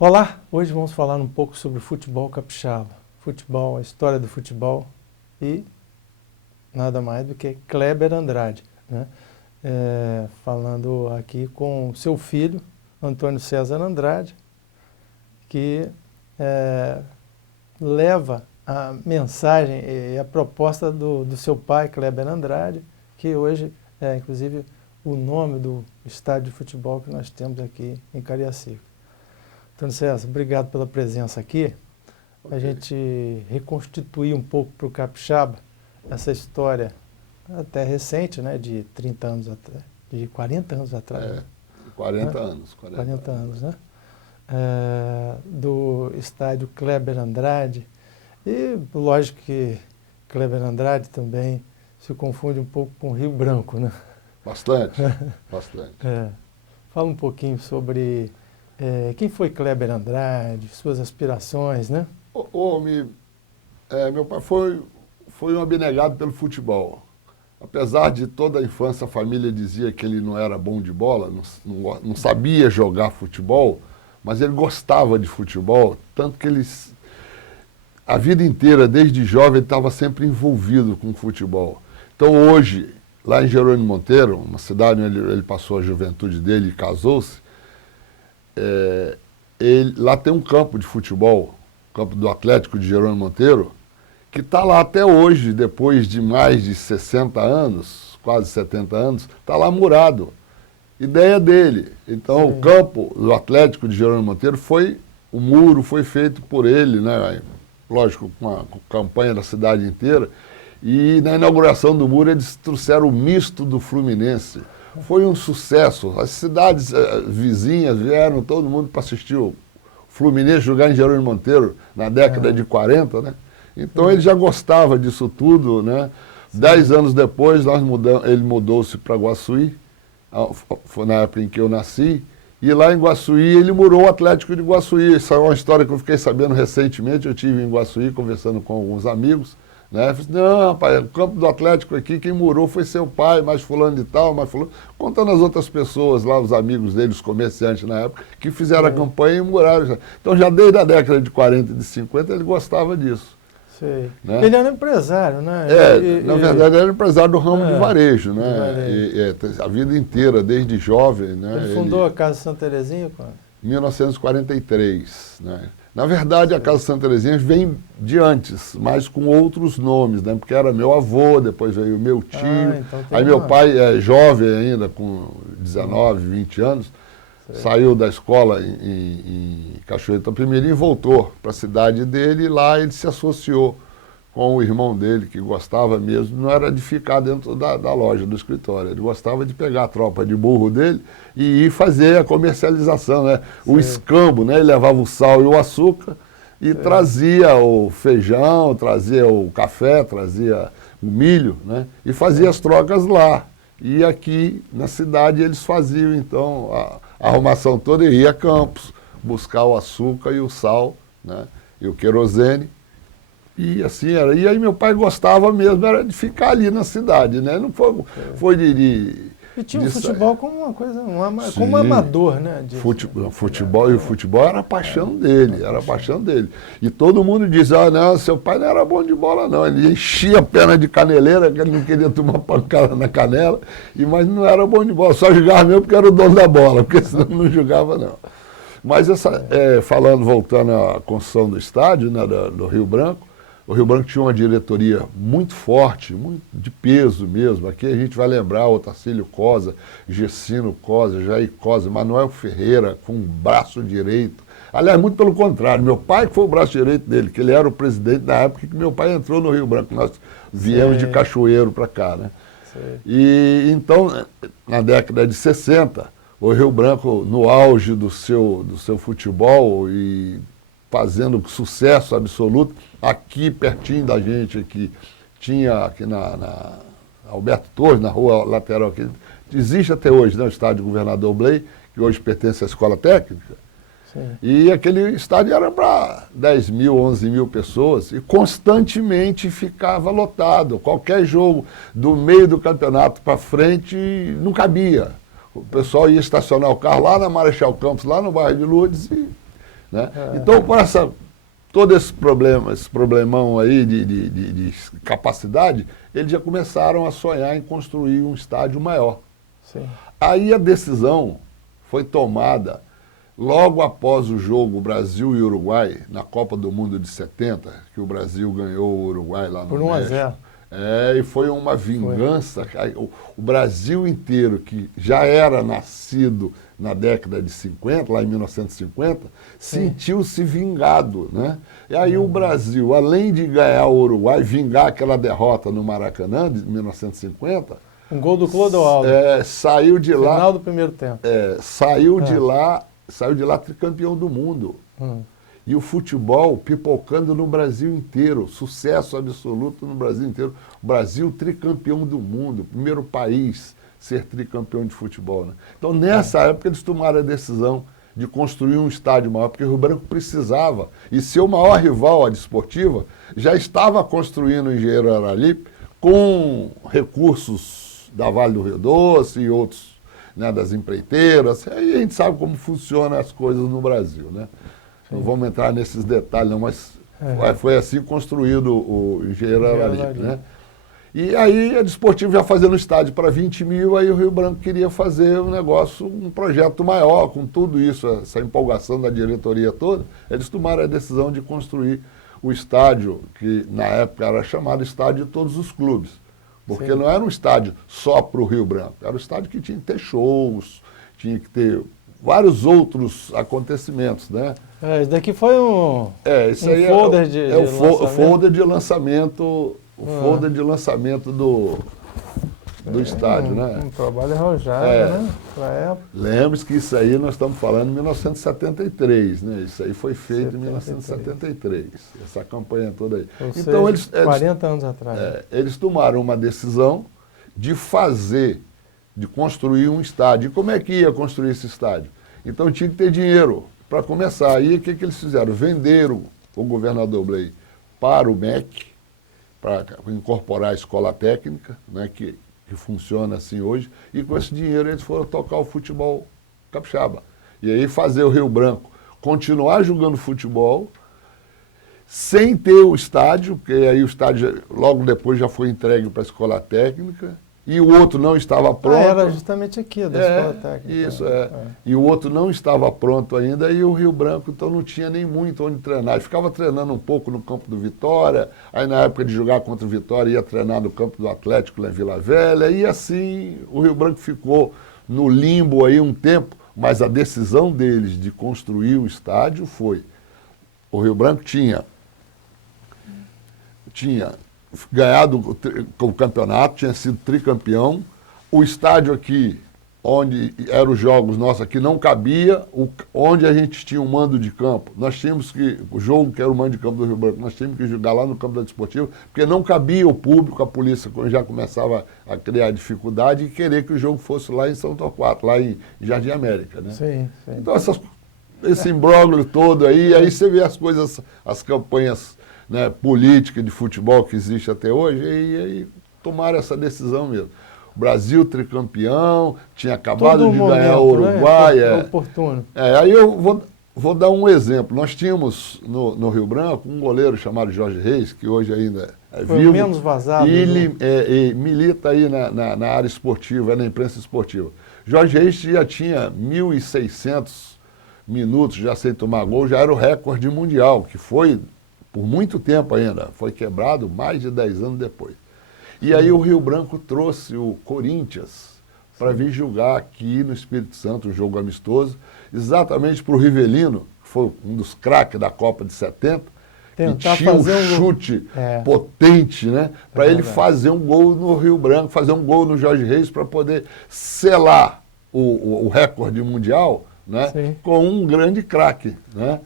Olá, hoje vamos falar um pouco sobre o futebol capixaba. Futebol, a história do futebol e nada mais do que Kleber Andrade, né? Falando aqui com seu filho, Antônio César Andrade, que leva a mensagem e a proposta do seu pai, Kleber Andrade, que hoje é inclusive o nome do estádio de futebol que nós temos aqui em Cariacica. Antônio César, obrigado pela presença aqui. Okay. A gente reconstituir um pouco para o capixaba essa história até recente, né, de 30 anos atrás, de 40 anos atrás. 40 anos. 40 anos, né? Do estádio Kleber Andrade. E lógico que Kleber Andrade também se confunde um pouco com Rio Branco, né? Bastante, bastante. Fala um pouquinho sobre quem foi Kleber Andrade, suas aspirações, né? Meu pai foi um abnegado pelo futebol. Apesar de toda a infância a família dizia que ele não era bom de bola, não sabia jogar futebol, mas ele gostava de futebol, tanto que ele, a vida inteira, desde jovem, ele estava sempre envolvido com futebol. Então hoje, lá em Jerônimo Monteiro, uma cidade onde ele passou a juventude dele e casou-se, lá tem um campo de futebol, campo do Atlético de Jerônimo Monteiro, que está lá até hoje, depois de mais de 60 anos, quase 70 anos, está lá murado. Ideia dele. Então, sim, o campo do Atlético de Jerônimo Monteiro o muro foi feito por ele, né? Lógico, com a campanha da cidade inteira. E na inauguração do muro eles trouxeram o misto do Fluminense. Foi um sucesso. As cidades vizinhas vieram, todo mundo para assistir o Fluminense jogar em Jerônimo Monteiro na década de 40, né? Então ele já gostava disso tudo, né? 10 anos depois ele mudou-se para Guaçuí, foi na época em que eu nasci, e lá em Guaçuí ele murou o Atlético de Guaçuí. Essa é uma história que eu fiquei sabendo recentemente, eu estive em Guaçuí conversando com alguns amigos, né? Eu falei, não, rapaz, o campo do Atlético aqui, quem murou foi seu pai, mais fulano de tal, mais fulano, contando as outras pessoas lá, os amigos dele, os comerciantes na época, que fizeram a campanha e muraram. Então já desde a década de 40 e de 50 ele gostava disso. Sei. Né? Ele era empresário, né? Na verdade, ele era empresário do ramo de varejo, né? A vida inteira, desde jovem, né? Ele fundou a Casa Santa Terezinha quando? 1943, né? Na verdade, a Casa Santa Terezinha vem de antes, mas com outros nomes, né? Porque era meu avô, depois veio o meu tio. Então aí meu pai é jovem ainda, com 19, 20 anos, saiu da escola em Cachoeira de Itapemirim e voltou para a cidade dele, e lá ele se associou com o irmão dele, que gostava mesmo, não era de ficar dentro da loja, do escritório, ele gostava de pegar a tropa de burro dele e ir fazer a comercialização, né? O escambo, né? Ele levava o sal e o açúcar e trazia o feijão, trazia o café, trazia o milho, né? E fazia as trocas lá. E aqui na cidade eles faziam, então, a arrumação toda, e ia a Campos buscar o açúcar e o sal, né? E o querosene. E assim era. E aí meu pai gostava mesmo, era de ficar ali na cidade, né? Não foi E tinha o futebol como uma coisa, como um amador, né? Futebol, e o futebol era a paixão dele, era a paixão dele. E todo mundo diz, não, seu pai não era bom de bola não, ele enchia a perna de caneleira, que ele não queria tomar pancada na canela, mas não era bom de bola, só jogava mesmo porque era o dono da bola, porque senão não jogava não. Mas voltando à construção do estádio, né, do Rio Branco, o Rio Branco tinha uma diretoria muito forte, muito de peso mesmo. Aqui a gente vai lembrar Otacílio Cosa, Gessino Cosa, Jair Cosa, Manuel Ferreira, com um braço direito. Aliás, muito pelo contrário, meu pai que foi o braço direito dele, que ele era o presidente na época que meu pai entrou no Rio Branco. Nós viemos de Cachoeiro para cá, né? E então, na década de 60, o Rio Branco, no auge do seu futebol e fazendo sucesso absoluto, aqui pertinho da gente, aqui, tinha aqui na Alberto Torres, na rua lateral aqui, existe até hoje, né, o estádio Governador Blay, que hoje pertence à Escola Técnica. Sim. E aquele estádio era para 10 mil, 11 mil pessoas, e constantemente ficava lotado. Qualquer jogo do meio do campeonato para frente não cabia. O pessoal ia estacionar o carro lá na Marechal Campos, lá no bairro de Lourdes, e né? Então, por todo esse problemão aí de capacidade, eles já começaram a sonhar em construir um estádio maior. Sim. Aí a decisão foi tomada logo após o jogo Brasil e Uruguai, na Copa do Mundo de 70, que o Brasil ganhou o Uruguai lá no México. Por 1-0. E foi uma vingança. O Brasil inteiro, que já era nascido na década de 50, lá em 1950, sentiu-se vingado, né? E aí o Brasil, além de ganhar o Uruguai, vingar aquela derrota no Maracanã de 1950... Um gol do Clodoaldo. Saiu de lá... Final do primeiro tempo. Saiu de lá tricampeão do mundo. E o futebol pipocando no Brasil inteiro, sucesso absoluto no Brasil inteiro. O Brasil tricampeão do mundo, primeiro país ser tricampeão de futebol, né? Então, nessa época, eles tomaram a decisão de construir um estádio maior, porque o Rio Branco precisava. E seu maior rival, a Desportiva, já estava construindo o Engenheiro Aralipe com recursos da Vale do Rio Doce e outros, né, das empreiteiras. Aí a gente sabe como funcionam as coisas no Brasil, né? Não vamos entrar nesses detalhes, não, mas foi assim construído o Engenheiro Aralipe, né? E aí a Desportiva já fazendo estádio para 20 mil, aí o Rio Branco queria fazer um negócio, um projeto maior, com tudo isso, essa empolgação da diretoria toda. Eles tomaram a decisão de construir o estádio, que na época era chamado Estádio de Todos os Clubes. Porque não era um estádio só para o Rio Branco, era um estádio que tinha que ter shows, tinha que ter vários outros acontecimentos, né? Isso daqui foi um folder de folder de lançamento, folder de lançamento do estádio, né? Um trabalho arrojado, né? Pra época. Lembre-se que isso aí nós estamos falando em 1973, né? Isso aí foi feito em 1973, essa campanha toda aí. Ou então seja, eles 40 anos atrás. Eles tomaram uma decisão de construir um estádio. E como é que ia construir esse estádio? Então tinha que ter dinheiro para começar. Aí o que eles fizeram? Venderam o governador Blay para o MEC, para incorporar a escola técnica, né, que funciona assim hoje, e com esse dinheiro eles foram tocar o futebol capixaba. E aí fazer o Rio Branco continuar jogando futebol, sem ter o estádio, porque aí o estádio logo depois já foi entregue para a escola técnica, e o outro não estava pronto. Era justamente aqui, da escola técnica. Isso, E o outro não estava pronto ainda, e o Rio Branco, então, não tinha nem muito onde treinar. Ele ficava treinando um pouco no campo do Vitória, aí na época de jogar contra o Vitória ia treinar no campo do Atlético, lá em Vila Velha, e assim o Rio Branco ficou no limbo aí um tempo, mas a decisão deles de construir o estádio foi... O Rio Branco tinha ganhado o campeonato, tinha sido tricampeão. O estádio aqui, onde eram os jogos nossos, aqui não cabia, onde a gente tinha um mando de campo. Nós tínhamos que, o jogo que era o mando de campo do Rio Branco, nós tínhamos que jogar lá no campo da Desportiva, porque não cabia o público, a polícia já começava a criar dificuldade e querer que o jogo fosse lá em São Torquato, lá em Jardim América, né? Sim. Então esse imbróglio todo aí você vê as coisas, as campanhas, né, política de futebol que existe até hoje, e aí tomaram essa decisão mesmo. O Brasil tricampeão, tinha acabado de ganhar o Uruguai. Né? Oportuno. Aí eu vou dar um exemplo. Nós tínhamos no Rio Branco um goleiro chamado Jorge Reis, que hoje ainda é vivo. Menos vazado. E ele milita aí na área esportiva, na imprensa esportiva. Jorge Reis já tinha 1.600 minutos já sem tomar gol, já era o recorde mundial, que foi... por muito tempo ainda, foi quebrado mais de 10 anos depois. E aí o Rio Branco trouxe o Corinthians para vir jogar aqui no Espírito Santo, um jogo amistoso, exatamente para o Rivelino, que foi um dos craques da Copa de 70, tentar que tinha fazer um chute potente, né? Para ele fazer um gol no Rio Branco, fazer um gol no Jorge Reis, para poder selar o recorde mundial, né? Com um grande craque, né?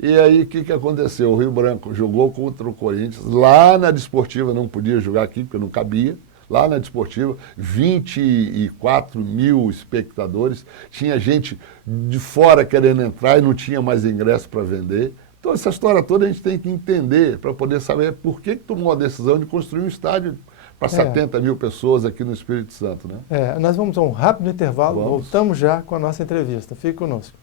E aí o que aconteceu? O Rio Branco jogou contra o Corinthians, lá na Desportiva, não podia jogar aqui porque não cabia, lá na Desportiva, 24 mil espectadores, tinha gente de fora querendo entrar e não tinha mais ingresso para vender. Então essa história toda a gente tem que entender para poder saber por que tomou a decisão de construir um estádio para 70 mil pessoas aqui no Espírito Santo, né? Nós vamos a um rápido intervalo, voltamos já com a nossa entrevista. Fique conosco.